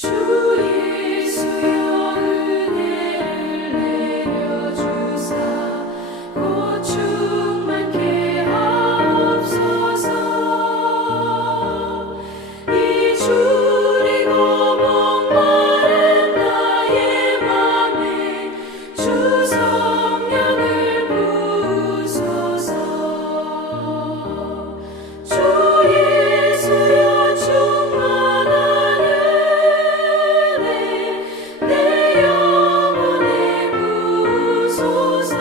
주 예수여 은혜를 내려주사 곧 충만케 하옵소서. 이 줄이고 목마른 나의 맘에 주 성령을 부으소서. 주 예수여 충만한 은혜 내 영혼에 부으소서.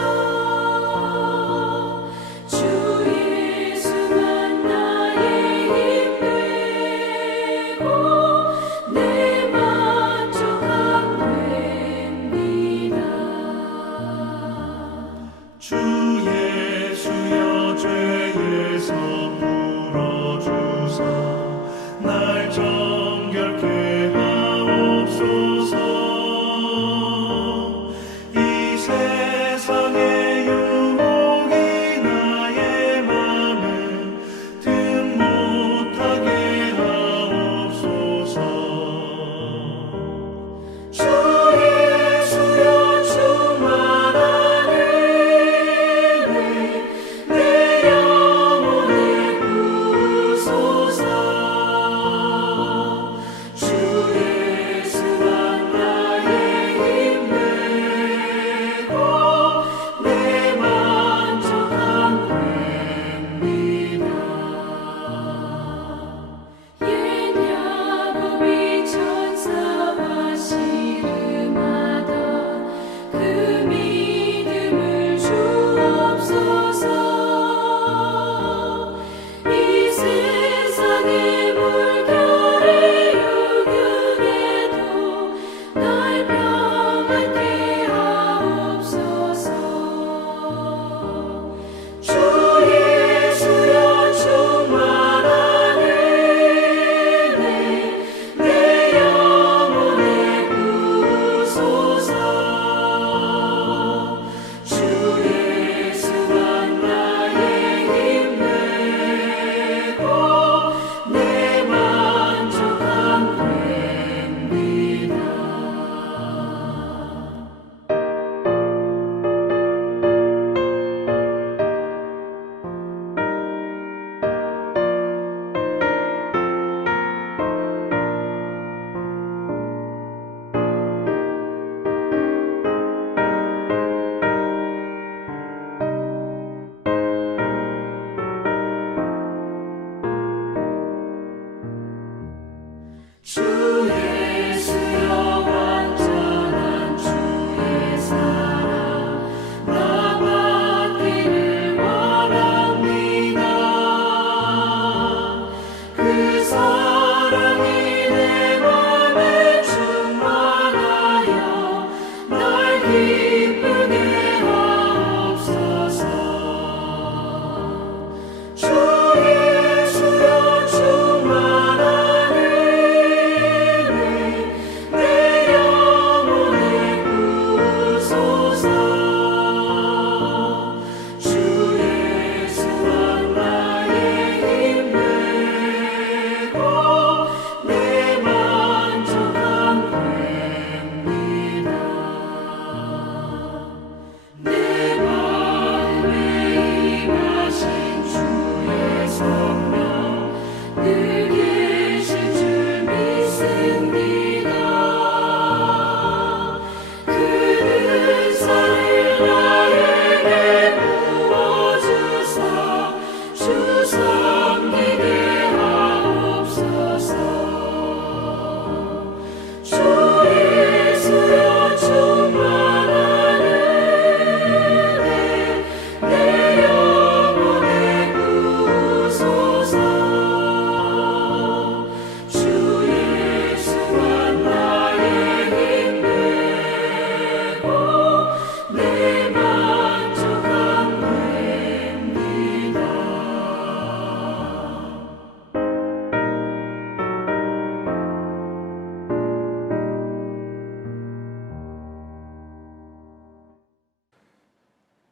주 예수만 나의 힘 되고 내 만족함 됩니다. 주 예수여 죄에서 풀어주사 날 정결케 하옵소서. 이 세상의 유혹이 나의 맘을 틈 못하게 하옵소서. 주 예수여 충만한 은혜 내 영혼에 부으소서. 주 예수만 나의 힘 되고 내 만족함 됩니다. 옛 야곱이 천사와 씨름하던 그 믿음을 주옵소서. 이 세상의 물결의 유혹에도 날 평안케 하옵소서. 주 예수여 충만한 은혜 내 영혼에 부으소서. 주 예수만 나의 힘 되고 내 만족함 됩니다. 주 예수여 완전한 주의 사랑 나 받기를 원합니다. 그 사랑이 내 맘에 충만하여 날 기쁘게 하옵소서. 주 예수여 충만한 은혜 내 영혼에 부으소서. 주 예수만 나의 힘 되고 내 만족함 됩니다. 내 마음에 임하신 주의 성령 늘 계신 줄 믿습니다. 그 은사를 나에게 부어주사 주 섬기게 하옵소서. 주 예수여 충만한 은혜 내 영혼에 부으소서. 주 예수만 나의 힘 되고 내 만족함 됩니다.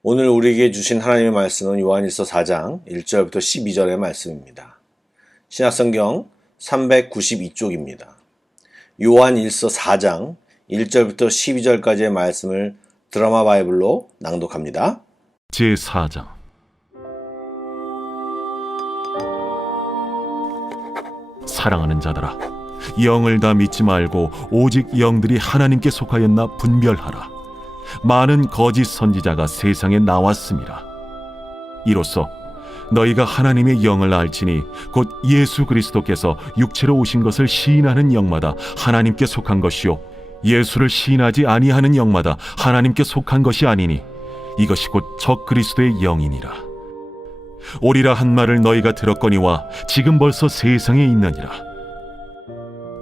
오늘 우리에게 주신 하나님의 말씀은 요한일서 4장 1절부터 12절의 말씀입니다. 신약성경 392쪽입니다. 요한 1서 4장 1절부터 12절까지의 말씀을 드라마 바이블로 낭독합니다. 제4장. 사랑하는 자들아, 영을 다 믿지 말고 오직 영들이 하나님께 속하였나 분별하라. 많은 거짓 선지자가 세상에 나왔습니다. 이로써 너희가 하나님의 영을 알지니 곧 예수 그리스도께서 육체로 오신 것을 시인하는 영마다 하나님께 속한 것이요 예수를 시인하지 아니하는 영마다 하나님께 속한 것이 아니니 이것이 곧 적 그리스도의 영이니라. 오리라 한 말을 너희가 들었거니와 지금 벌써 세상에 있느니라.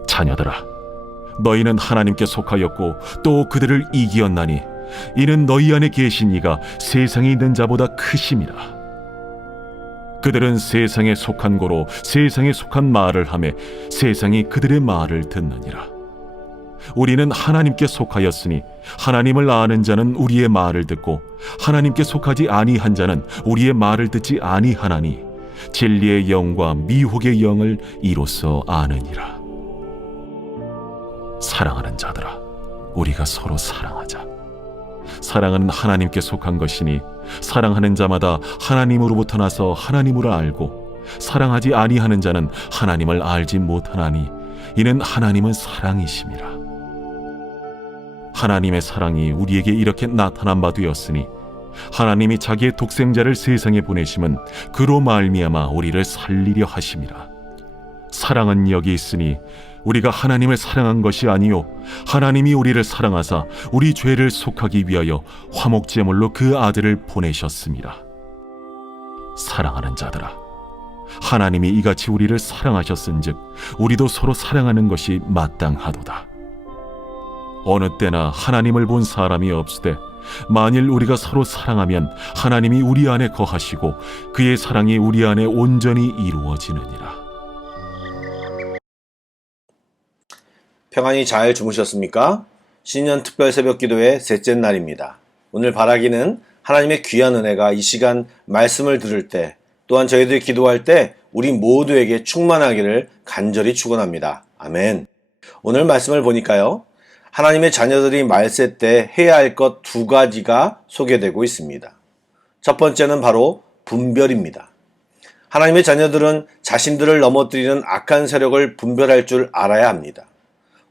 자녀들아, 너희는 하나님께 속하였고 또 그들을 이기었나니 이는 너희 안에 계신 이가 세상에 있는 자보다 크심이라. 그들은 세상에 속한 고로 세상에 속한 말을 하며 세상이 그들의 말을 듣느니라. 우리는 하나님께 속하였으니 하나님을 아는 자는 우리의 말을 듣고 하나님께 속하지 아니한 자는 우리의 말을 듣지 아니하나니 진리의 영과 미혹의 영을 이로써 아느니라. 사랑하는 자들아, 우리가 서로 사랑하자. 사랑은 하나님께 속한 것이니 사랑하는 자마다 하나님으로부터 나서 하나님을 알고 사랑하지 아니하는 자는 하나님을 알지 못하나니 이는 하나님은 사랑이심이라. 하나님의 사랑이 우리에게 이렇게 나타난 바 되었으니 하나님이 자기의 독생자를 세상에 보내심은 그로 말미암아 우리를 살리려 하심이라. 사랑은 여기 있으니 우리가 하나님을 사랑한 것이 아니요 하나님이 우리를 사랑하사 우리 죄를 속하기 위하여 화목제물로 그 아들을 보내셨습니다. 사랑하는 자들아, 하나님이 이같이 우리를 사랑하셨은즉 우리도 서로 사랑하는 것이 마땅하도다. 어느 때나 하나님을 본 사람이 없으되 만일 우리가 서로 사랑하면 하나님이 우리 안에 거하시고 그의 사랑이 우리 안에 온전히 이루어지느니라. 평안히 잘 주무셨습니까? 신년 특별 새벽 기도의 셋째 날입니다. 오늘 바라기는 하나님의 귀한 은혜가 이 시간 말씀을 들을 때 또한 저희들이 기도할 때 우리 모두에게 충만하기를 간절히 축원합니다. 아멘. 오늘 말씀을 보니까요, 하나님의 자녀들이 말세 때 해야 할 것 두 가지가 소개되고 있습니다. 첫 번째는 바로 분별입니다. 하나님의 자녀들은 자신들을 넘어뜨리는 악한 세력을 분별할 줄 알아야 합니다.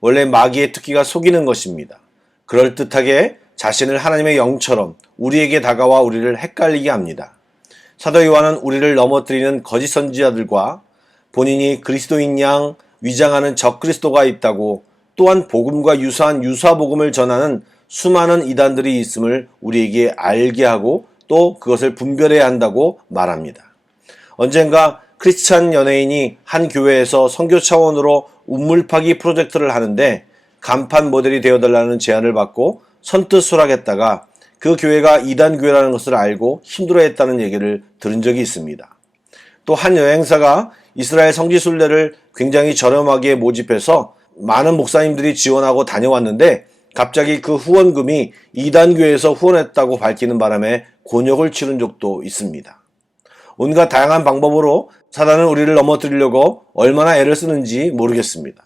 원래 마귀의 특기가 속이는 것입니다. 그럴듯하게 자신을 하나님의 영처럼 우리에게 다가와 우리를 헷갈리게 합니다. 사도 요한은 우리를 넘어뜨리는 거짓 선지자들과 본인이 그리스도인 양 위장하는 적그리스도가 있다고, 또한 복음과 유사한 유사복음을 전하는 수많은 이단들이 있음을 우리에게 알게 하고 또 그것을 분별해야 한다고 말합니다. 언젠가 크리스찬 연예인이 한 교회에서 선교 차원으로 우물 파기 프로젝트를 하는데 간판 모델이 되어달라는 제안을 받고 선뜻 수락했다가 그 교회가 이단 교회라는 것을 알고 힘들어했다는 얘기를 들은 적이 있습니다. 또 한 여행사가 이스라엘 성지순례를 굉장히 저렴하게 모집해서 많은 목사님들이 지원하고 다녀왔는데 갑자기 그 후원금이 이단 교회에서 후원했다고 밝히는 바람에 곤욕을 치른 적도 있습니다. 온갖 다양한 방법으로 사단은 우리를 넘어뜨리려고 얼마나 애를 쓰는지 모르겠습니다.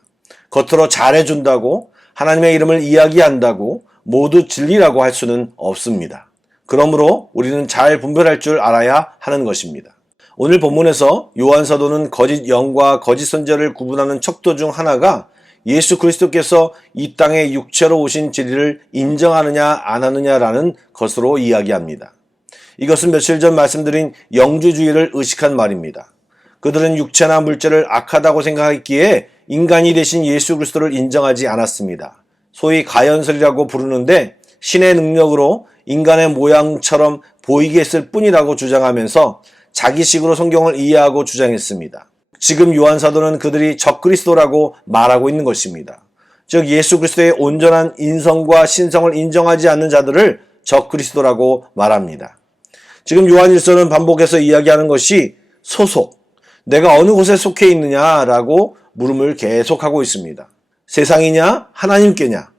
겉으로 잘해준다고, 하나님의 이름을 이야기한다고 모두 진리라고 할 수는 없습니다. 그러므로 우리는 잘 분별할 줄 알아야 하는 것입니다. 오늘 본문에서 요한 사도는 거짓 영과 거짓 선지자를 구분하는 척도 중 하나가 예수 그리스도께서 이 땅에 육체로 오신 진리를 인정하느냐 안 하느냐라는 것으로 이야기합니다. 이것은 며칠 전 말씀드린 영주주의를 의식한 말입니다. 그들은 육체나 물질을 악하다고 생각했기에 인간이 되신 예수 그리스도를 인정하지 않았습니다. 소위 가연설이라고 부르는데 신의 능력으로 인간의 모양처럼 보이게 했을 뿐이라고 주장하면서 자기식으로 성경을 이해하고 주장했습니다. 지금 요한 사도는 그들이 적그리스도라고 말하고 있는 것입니다. 즉 예수 그리스도의 온전한 인성과 신성을 인정하지 않는 자들을 적그리스도라고 말합니다. 지금 요한일서는 반복해서 이야기하는 것이 소속, 내가 어느 곳에 속해 있느냐라고 물음을 계속하고 있습니다. 세상이냐 하나님께냐?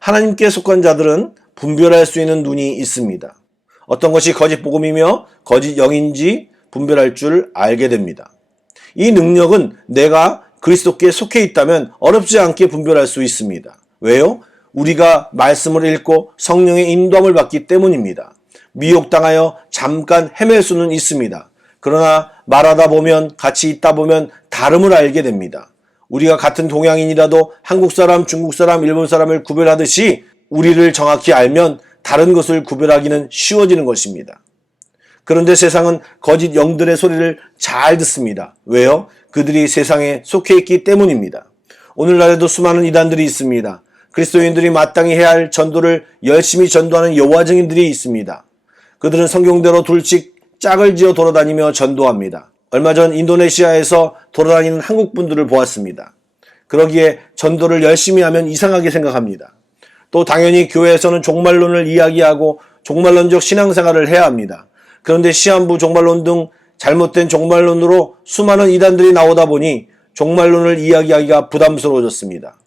하나님께 속한 자들은 분별할 수 있는 눈이 있습니다. 어떤 것이 거짓 복음이며 거짓 영인지 분별할 줄 알게 됩니다. 이 능력은 내가 그리스도께 속해 있다면 어렵지 않게 분별할 수 있습니다. 왜요? 우리가 말씀을 읽고 성령의 인도함을 받기 때문입니다. 미혹당하여 잠깐 헤맬 수는 있습니다. 그러나 말하다 보면, 같이 있다 보면 다름을 알게 됩니다. 우리가 같은 동양인이라도 한국 사람, 중국 사람, 일본 사람을 구별하듯이 우리를 정확히 알면 다른 것을 구별하기는 쉬워지는 것입니다. 그런데 세상은 거짓 영들의 소리를 잘 듣습니다. 왜요? 그들이 세상에 속해 있기 때문입니다. 오늘날에도 수많은 이단들이 있습니다. 그리스도인들이 마땅히 해야 할 전도를 열심히 전도하는 여호와 증인들이 있습니다. 그들은 성경대로 둘씩 짝을 지어 돌아다니며 전도합니다. 얼마 전 인도네시아에서 돌아다니는 한국 분들을 보았습니다. 그러기에 전도를 열심히 하면 이상하게 생각합니다. 또 당연히 교회에서는 종말론을 이야기하고 종말론적 신앙생활을 해야 합니다. 그런데 시한부 종말론 등 잘못된 종말론으로 수많은 이단들이 나오다 보니 종말론을 이야기하기가 부담스러워졌습니다.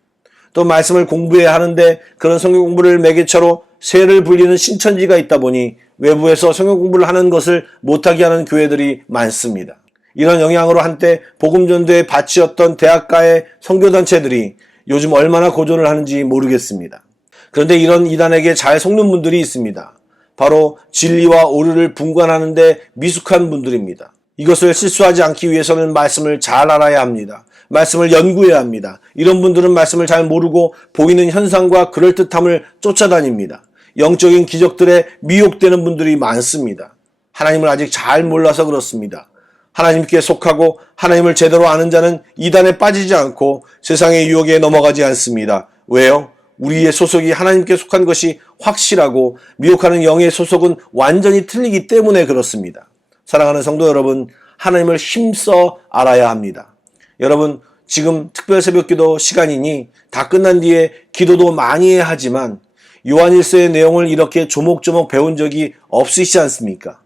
또 말씀을 공부해야 하는데 그런 성경 공부를 매개체로 세를 불리는 신천지가 있다 보니 외부에서 성경 공부를 하는 것을 못하게 하는 교회들이 많습니다. 이런 영향으로 한때 복음전도의 밭이었던 대학가의 선교단체들이 요즘 얼마나 고전을 하는지 모르겠습니다. 그런데 이런 이단에게 잘 속는 분들이 있습니다. 바로 진리와 오류를 분간하는데 미숙한 분들입니다. 이것을 실수하지 않기 위해서는 말씀을 잘 알아야 합니다. 말씀을 연구해야 합니다. 이런 분들은 말씀을 잘 모르고 보이는 현상과 그럴듯함을 쫓아다닙니다. 영적인 기적들에 미혹되는 분들이 많습니다. 하나님을 아직 잘 몰라서 그렇습니다. 하나님께 속하고 하나님을 제대로 아는 자는 이단에 빠지지 않고 세상의 유혹에 넘어가지 않습니다. 왜요? 우리의 소속이 하나님께 속한 것이 확실하고 미혹하는 영의 소속은 완전히 틀리기 때문에 그렇습니다. 사랑하는 성도 여러분, 하나님을 힘써 알아야 합니다. 여러분, 지금 특별 새벽기도 시간이니 다 끝난 뒤에 기도도 많이 해야 하지만 요한일서의 내용을 이렇게 조목조목 배운 적이 없으시지 않습니까?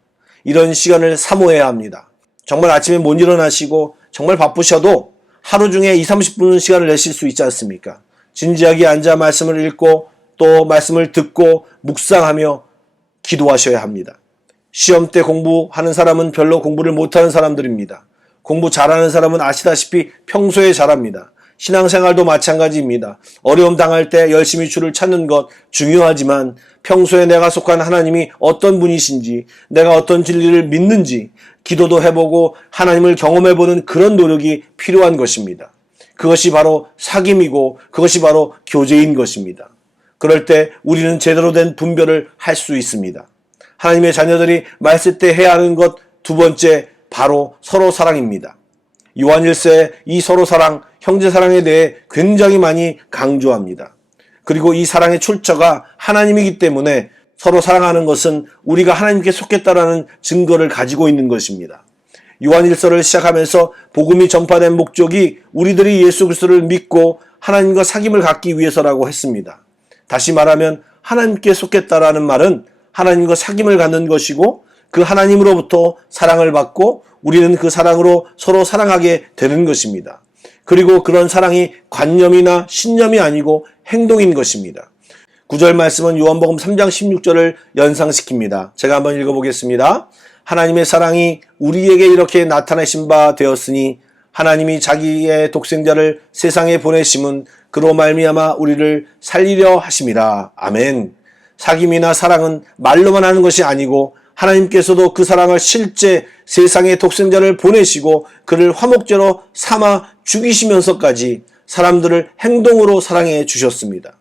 이런 시간을 사모해야 합니다. 정말 아침에 못 일어나시고 정말 바쁘셔도 하루 중에 20-30분 시간을 내실 수 있지 않습니까? 진지하게 앉아 말씀을 읽고 또 말씀을 듣고 묵상하며 기도하셔야 합니다. 시험 때 공부하는 사람은 별로 공부를 못하는 사람들입니다. 공부 잘하는 사람은 아시다시피 평소에 잘합니다. 신앙생활도 마찬가지입니다. 어려움 당할 때 열심히 주를 찾는 것 중요하지만 평소에 내가 속한 하나님이 어떤 분이신지, 내가 어떤 진리를 믿는지 기도도 해보고 하나님을 경험해보는 그런 노력이 필요한 것입니다. 그것이 바로 사귐이고 그것이 바로 교제인 것입니다. 그럴 때 우리는 제대로 된 분별을 할 수 있습니다. 하나님의 자녀들이 말씀 때 해야 하는 것 두 번째, 바로 서로 사랑입니다. 요한일서에 이 서로 사랑, 형제 사랑에 대해 굉장히 많이 강조합니다. 그리고 이 사랑의 출처가 하나님이기 때문에 서로 사랑하는 것은 우리가 하나님께 속했다라는 증거를 가지고 있는 것입니다. 요한일서를 시작하면서 복음이 전파된 목적이 우리들이 예수 그리스도를 믿고 하나님과 사귐을 갖기 위해서라고 했습니다. 다시 말하면 하나님께 속했다라는 말은 하나님과 사귐을 갖는 것이고 그 하나님으로부터 사랑을 받고 우리는 그 사랑으로 서로 사랑하게 되는 것입니다. 그리고 그런 사랑이 관념이나 신념이 아니고 행동인 것입니다. 9절 말씀은 요한복음 3장 16절을 연상시킵니다. 제가 한번 읽어보겠습니다. 하나님의 사랑이 우리에게 이렇게 나타내신 바 되었으니 하나님이 자기의 독생자를 세상에 보내심은 그로 말미암아 우리를 살리려 하심이라. 아멘. 사귐이나 사랑은 말로만 하는 것이 아니고 하나님께서도 그 사랑을 실제 세상에 독생자를 보내시고 그를 화목제로 삼아 죽이시면서까지 사람들을 행동으로 사랑해 주셨습니다.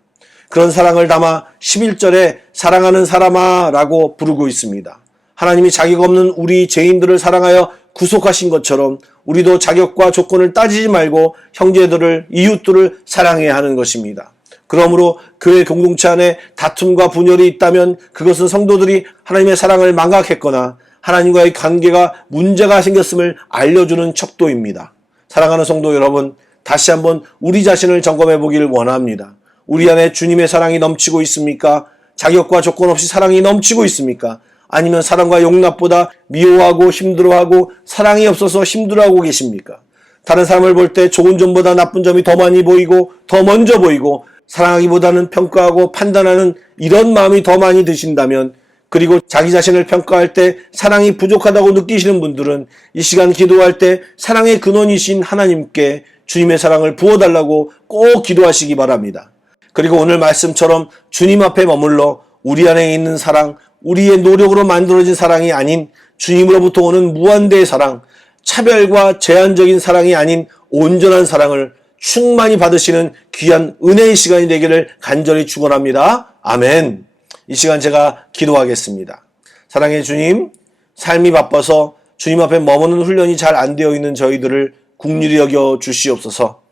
그런 사랑을 담아 11절에 사랑하는 사람아 라고 부르고 있습니다. 하나님이 자격 없는 우리 죄인들을 사랑하여 구속하신 것처럼 우리도 자격과 조건을 따지지 말고 형제들을, 이웃들을 사랑해야 하는 것입니다. 그러므로 교회 공동체 안에 다툼과 분열이 있다면 그것은 성도들이 하나님의 사랑을 망각했거나 하나님과의 관계가 문제가 생겼음을 알려주는 척도입니다. 사랑하는 성도 여러분, 다시 한번 우리 자신을 점검해 보기를 원합니다. 우리 안에 주님의 사랑이 넘치고 있습니까? 자격과 조건 없이 사랑이 넘치고 있습니까? 아니면 사랑과 용납보다 미워하고 힘들어하고 사랑이 없어서 힘들어하고 계십니까? 다른 사람을 볼 때 좋은 점보다 나쁜 점이 더 많이 보이고 더 먼저 보이고 사랑하기보다는 평가하고 판단하는 이런 마음이 더 많이 드신다면, 그리고 자기 자신을 평가할 때 사랑이 부족하다고 느끼시는 분들은 이 시간 기도할 때 사랑의 근원이신 하나님께 주님의 사랑을 부어달라고 꼭 기도하시기 바랍니다. 그리고 오늘 말씀처럼 주님 앞에 머물러 우리 안에 있는 사랑, 우리의 노력으로 만들어진 사랑이 아닌 주님으로부터 오는 무한대의 사랑, 차별과 제한적인 사랑이 아닌 온전한 사랑을 충만히 받으시는 귀한 은혜의 시간이 되기를 간절히 축원합니다. 아멘. 이 시간 제가 기도하겠습니다. 사랑의 주님, 삶이 바빠서 주님 앞에 머무는 훈련이 잘 안 되어 있는 저희들을 긍휼히 여겨 주시옵소서.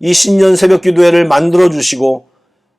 이 신년 새벽 기도회를 만들어 주시고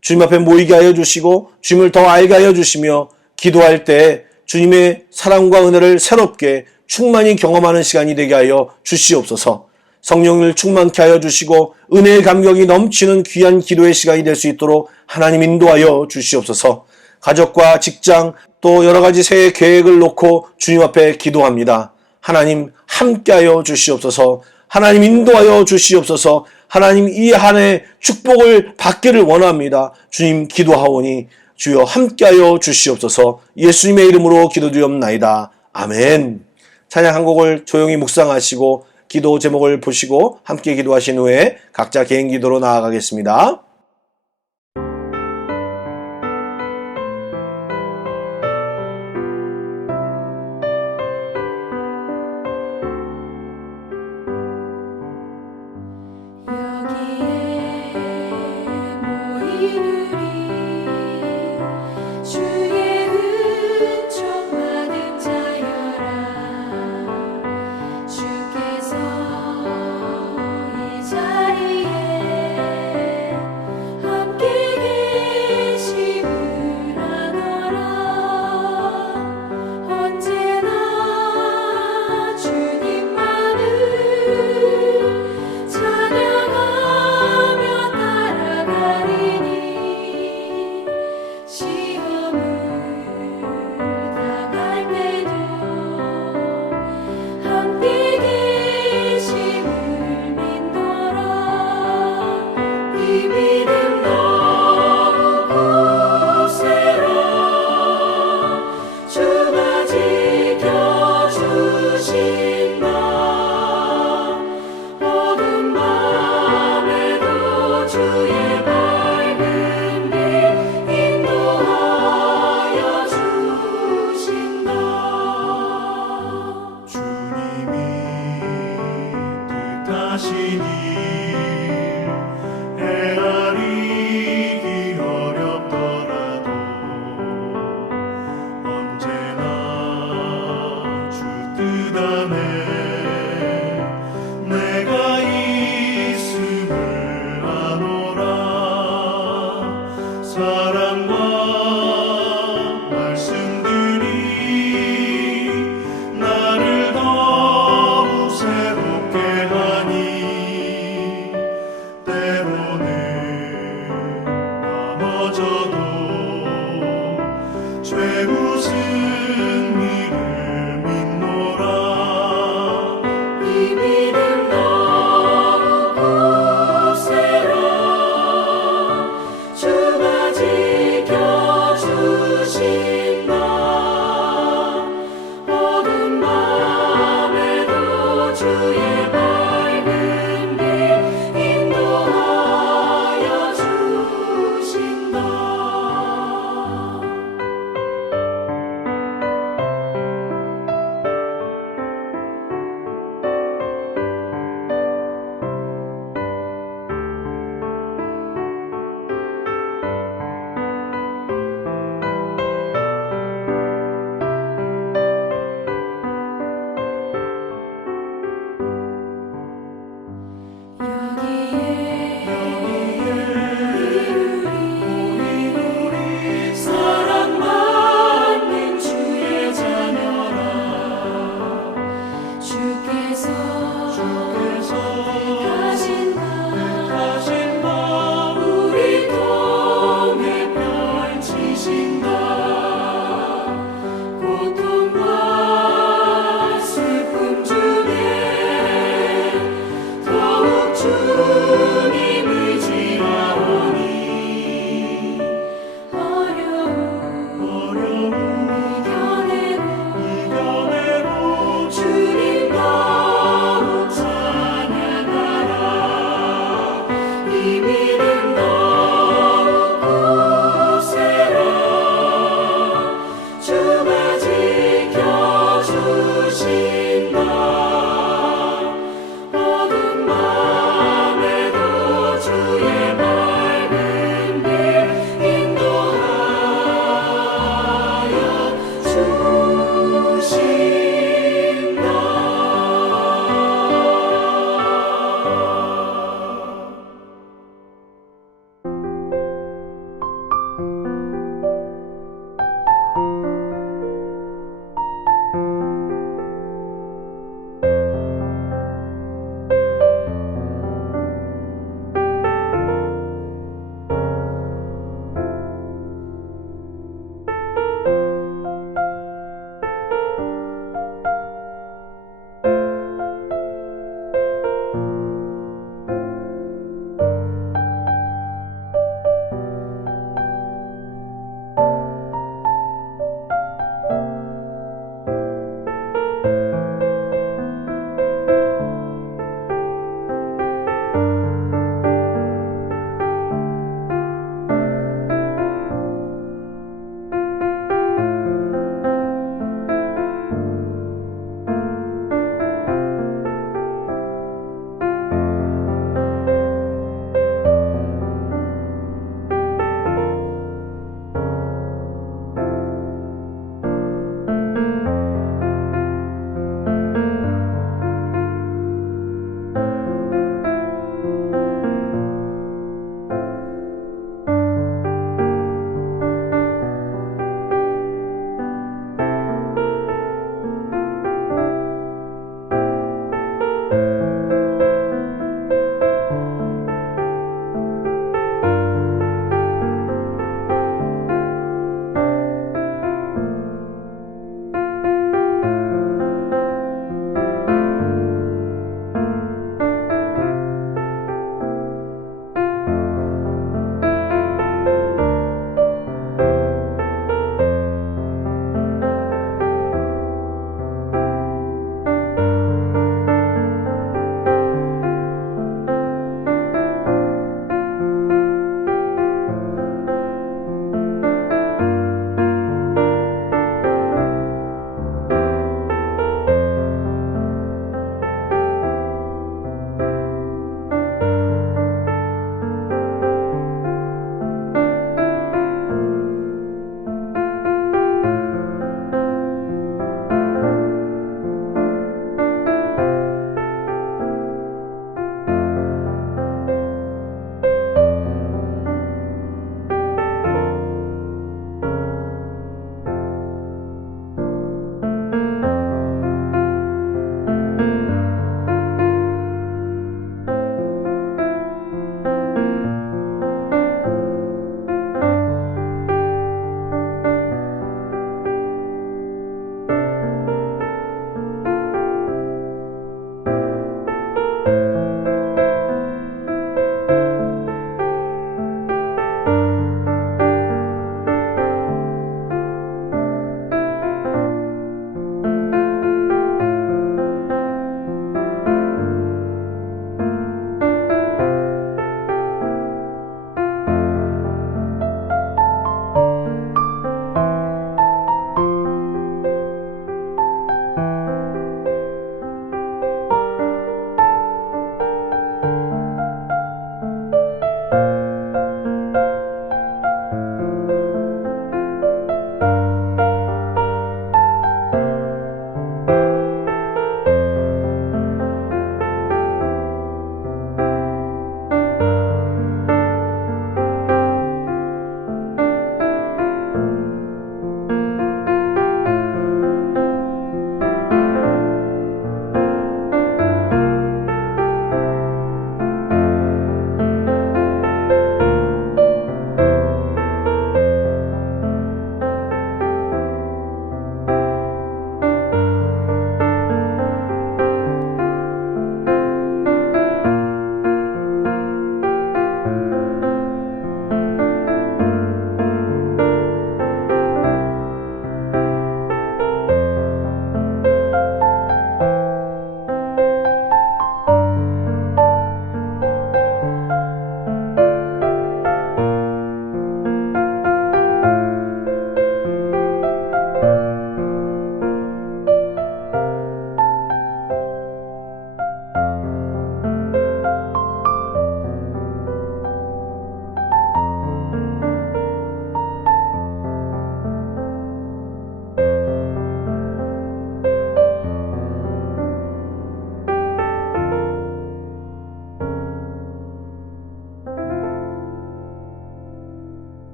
주님 앞에 모이게 하여 주시고 주님을 더 알게 하여 주시며 기도할 때 주님의 사랑과 은혜를 새롭게 충만히 경험하는 시간이 되게 하여 주시옵소서. 성령을 충만케 하여 주시고 은혜의 감격이 넘치는 귀한 기도의 시간이 될 수 있도록 하나님 인도하여 주시옵소서. 가족과 직장 또 여러 가지 새해 계획을 놓고 주님 앞에 기도합니다. 하나님 함께하여 주시옵소서. 하나님 인도하여 주시옵소서. 하나님 이 한 해 축복을 받기를 원합니다. 주님 기도하오니 주여 함께하여 주시옵소서. 예수님의 이름으로 기도드리옵나이다. 아멘. 찬양 한 곡을 조용히 묵상하시고 기도 제목을 보시고 함께 기도하신 후에 각자 개인 기도로 나아가겠습니다. 여기에 모이느니 주의 은총 받은 자여라. 주께서 이 자리에